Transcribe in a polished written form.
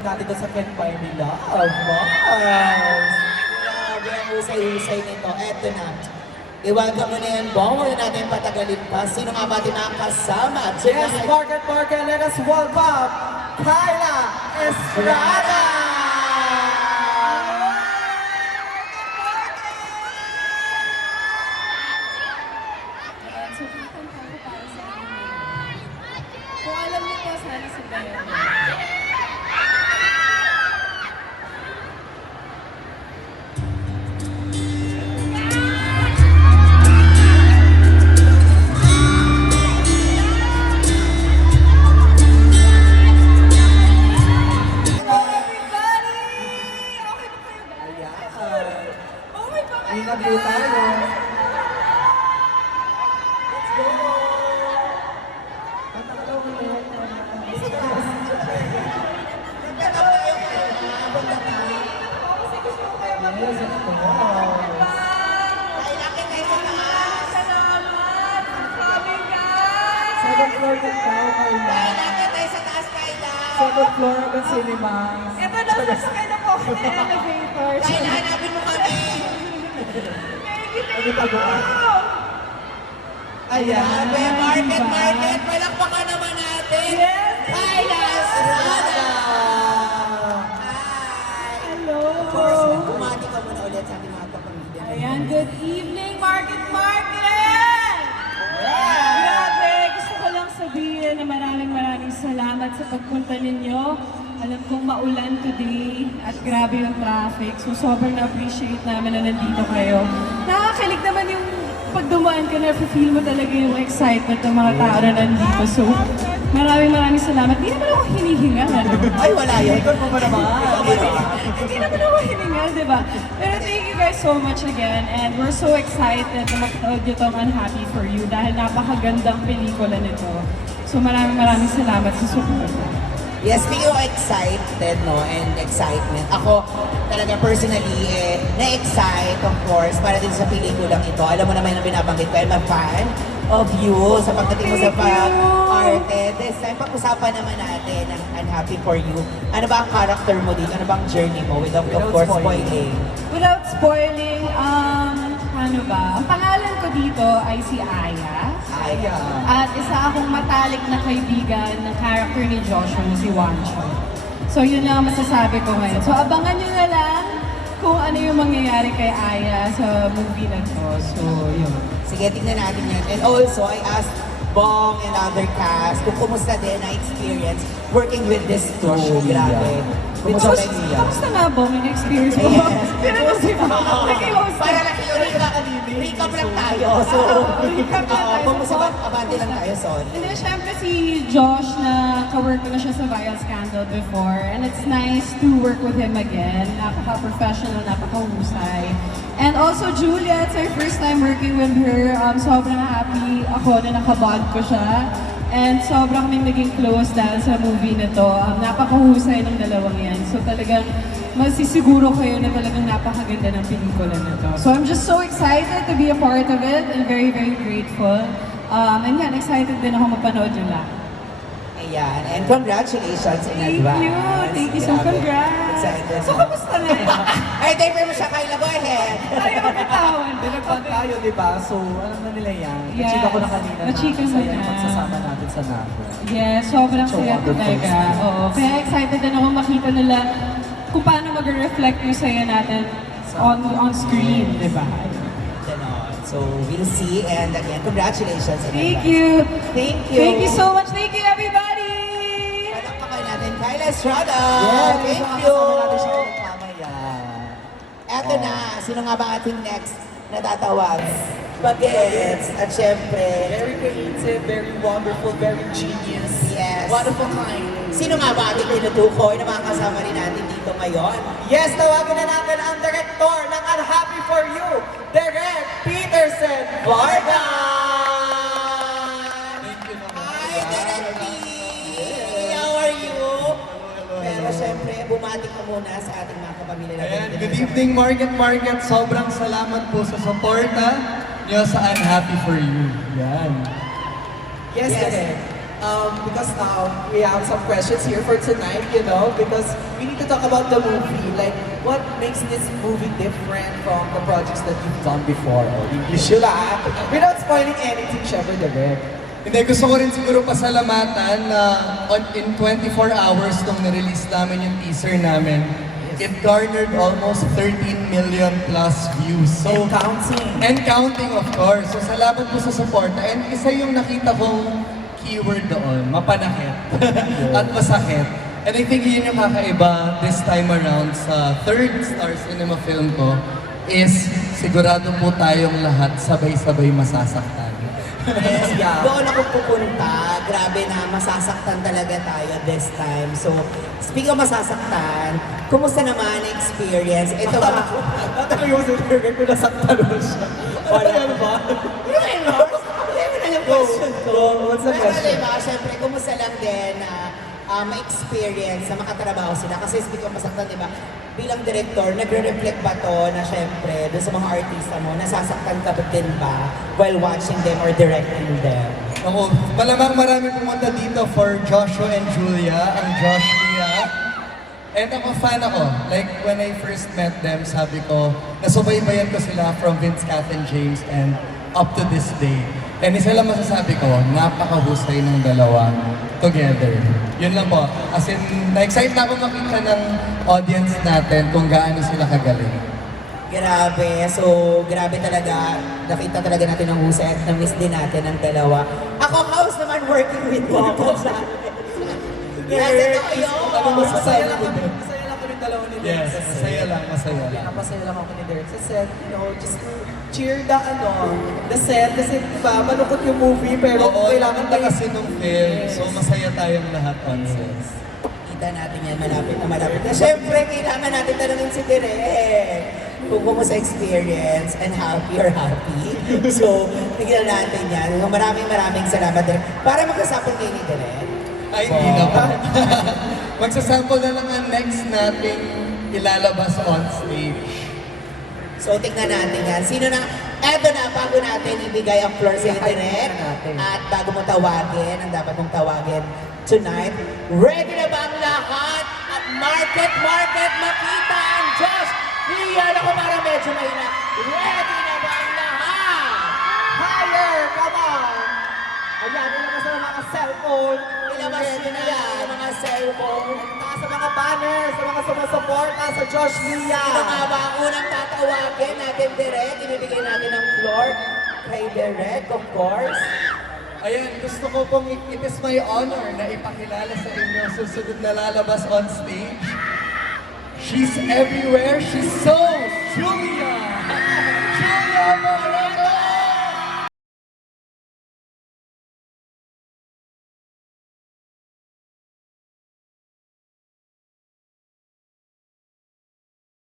natin doon sa Kenpai nila. Mars! Grabe ang husay-husay nito. Eto na. Iwaga mo na yan, Bong. Wala natin patagalin pa. Sino nga ba ating mga kasama? Yes, Market, let us welcome Kyla Estrada! So, kakanta ko para sa inyo. Kung alam niyo po, sana sabayan niyo. Ingat po tayo. Let's go! Kanta ka daw ulit. Yes, of course. Second floor ka daw, Kyla. Second floor agad cinemas. Ito na, sasakay na po ako ng elevator. Hanapin mo kami! Ano taguan? Ayan. Market! Palakpakan naman natin! Yes! Kyla Estrada! Hi! Hello! Of course, bumati ka muna ulit sa ating mga kapamilya. Ayan, good evening, Market! Grabe, gusto ko lang sabihin na maraming salamat sa pagpunta ninyo. Alam kong maulan today at grabe yung traffic. So sobrang na-appreciate namin na nandito kayo. Nakakakilig naman yung pag dumaan ka na, feel mo talaga yung excitement ng mga tao na nandito. So maraming salamat. Di naman ako hinihingal, ano? Ay, wala yun. Ikaw mo ba naman? Hindi naman ako hiningal, di ba? Pero thank you guys so much again. And we're so excited na makanood nyo tong Unhappy For You dahil napakagandang pelikula nito. So maraming salamat sa support. Yes, speaking of excited, no, and excitement, ako talaga personally, na-excite, of course, para din sa pelikulang ito. Alam mo naman yung binabanggit ko, I'm a fan of you sa pagdating mo sa pag-arte. This time, pag-usapan naman natin ang Unhappy For You. Ano ba ang character mo dito? Ano ba ang journey mo? Without course, spoiling. Without spoiling, ano ba? Ang pangalan ko dito ay si Aya. At isa akong matalik na kaibigan ng character ni Joshua na si Wancho. So yun lang ang masasabi ko ngayon. So abangan nyo na lang kung ano yung mangyayari kay Aya sa movie na to. So yun. Sige, tingnan natin yan. And also, I asked Bong and other cast kung kumusta din ang experience working with this two. Grabe. Kamusta nga ba? May experience mo ba? Yes. Tinanong si Para lang kayo, recap lang tayo. So, kumusta ba? Abante lang tayo, sorry. And then, syempre si Josh na ka-work ko na siya sa Viral Scandal before. And it's nice to work with him again. Napaka-professional, napaka-husay. And also Julia, it's our first time working with her. Sobrang happy ako na nakabond ko siya. And sobrang kaming naging close dahil sa movie na to. Napakahusay ng dalawang yan. So talagang masisiguro kayo na talagang napakaganda ng pelikula na to. So I'm just so excited to be a part of it and very grateful. And yan, excited din ako mapanood yun lang. Ayan, and congratulations in advance. Thank you. So Grabe. congrats. Excited. So kamusta na yan? Ay, diaper mo siya, Kyla. Go ahead. Tayo magkatawan. Pinagpag tayo, di ba? So, alam na nila yan. Yes. Nachika ko na kanina Nachika mo masaya na. yung pagsasama natin sa Nago. Yes, sobrang So saya wonderful. talaga. Oo. Kaya excited din ako makita nila kung paano mag-reflect yung saya natin on screen, di ba? Ganon. So, we'll see. And again, congratulations in Thank advance. you. Thank you. Thank you so much. Thank you, everybody. Palakpakan natin, Kyla Estrada. Yes! Thank kasama you. natin siya ulit mamaya. Eto na, sino nga ba ating next na tatawag? Bagets. At syempre, Very creative, very wonderful, very genius. yes. One of a kind. Sino nga ba ating tinutukoy na mga kasama rin natin dito ngayon? Yes, tawagin na natin ang director ng Unhappy For You, Derek Peterson Vargas! Hi, Derek P! How are you? Pero syempre, bumati ka muna sa ating mga kapamilya natin. Ayan, good evening Market. Sobrang salamat po sa suporta niyo sa Unhappy For You. Yan. Yes, Yes. Derek. because we have some questions here for tonight, you know, because we need to talk about the movie. Like, what makes this movie different from the projects that you've done before? English yun without spoiling anything, syempre, direct. Hindi, gusto ko rin siguro pasalamatan na in 24 hours nung na-release namin yung teaser namin, it garnered almost 13 million plus views. So, And counting. And counting, of course. So, salamat po sa support. And isa yung nakita kong keyword doon, mapanakit at masakit. And I think yun yung kakaiba this time around sa third Star Cinema film ko is sigurado po tayong lahat sabay-sabay masasaktan. Yeah. Doon ako pupunta. Grabe na, masasaktan talaga tayo this time. So, speaking of masasaktan, kumusta naman ang experience? Ito ba? Natanong yung sinurgan ko, nasaktan mo siya. Wala ba? Yun, Lord. Yun na yung question ko. What's the Pero question? diba, syempre, kumusta lang din na ma-experience na makatrabaho sila. Kasi speaking of masaktan, diba, bilang director, nagre-reflect ba to na syempre, dun sa mga artista mo, nasasaktan ka ba din ba while watching them or directing them? Ako, malamang marami pumunta dito for Joshua and Julia, ang Josh Lia. And ako, fan ako. Like, when I first met them, sabi ko, nasubaybayan ko sila from Vince, Kath, and James and up to this day. And isa lang masasabi ko, napakahusay ng dalawa together. Yun lang po. As in, na-excite na ako makita ng audience natin kung gaano sila kagaling. Grabe. So, grabe talaga. Nakita talaga natin ang husay at na-miss din natin ang dalawa. Ako, how's naman working with Coco sa akin? Kasi ito yun. Masaya lang kami dalawa ni Derek. Yes, masaya lang, masaya lang. Napasaya lang ako ni Derek sa set, you know, just to cheer the set. Kasi diba, malungkot yung movie, pero Oo, kailangan nakanta kasi nung film, so masaya tayong lahat on set. Kita natin yan, malapit na malapit na. Siyempre, kailangan natin tanungin si Direk kung kumusta experience and happy or happy. So, tignan natin yan. Maraming salamat, Direk. Para magkasapon kayo ni Direk. Ay, hindi na pa. Magsasample na lang ang next nating ilalabas on stage. So, tignan natin yan. Sino na, eto na, bago natin ibigay ang floor sa Direk. At bago mo tawagin, ang dapat mong tawagin tonight, ready na ba ang lahat? At market, makita ang Diyos. Iyan ako para medyo mahina. Ready na ba ang lahat? higher, come on! Ayan, ilabas sa mga cellphone. Ilabas nyo na yan, ang mga cellphone. Taas sa mga banners, sa mga sumusuporta sa Josh Lia. Sino nga ba ang unang tatawagin natin, Direk? Ibibigay natin ang floor kay Direk, of course. Ayan, gusto ko pong it is my honor na ipakilala sa inyo ang susunod na lalabas on stage. She's everywhere, she's so Julia!